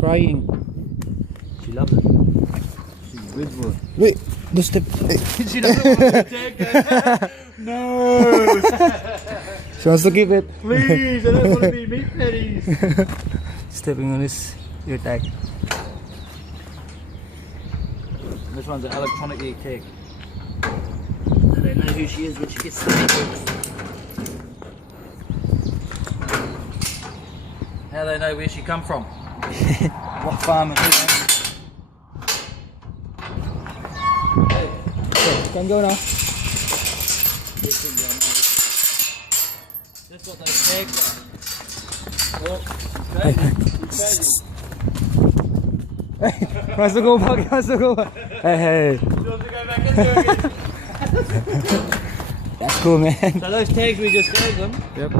crying. She loves it. She's good for it. Wait, no step. Hey. She doesn't want to take it. No! She wants to keep it. Please, I don't want to be meat patties. Stepping on his ear tag. This one's an electronic ear cake. So they know who she is when she gets the matrix. How they know where she come from? What farm and who? Hey, Can go now. that's what those tags are. Oh, okay. Wants to go back, wants to go back. Hey, hey. She wants to go back into it again. That's cool, man. So those tags we just gave them. Yep.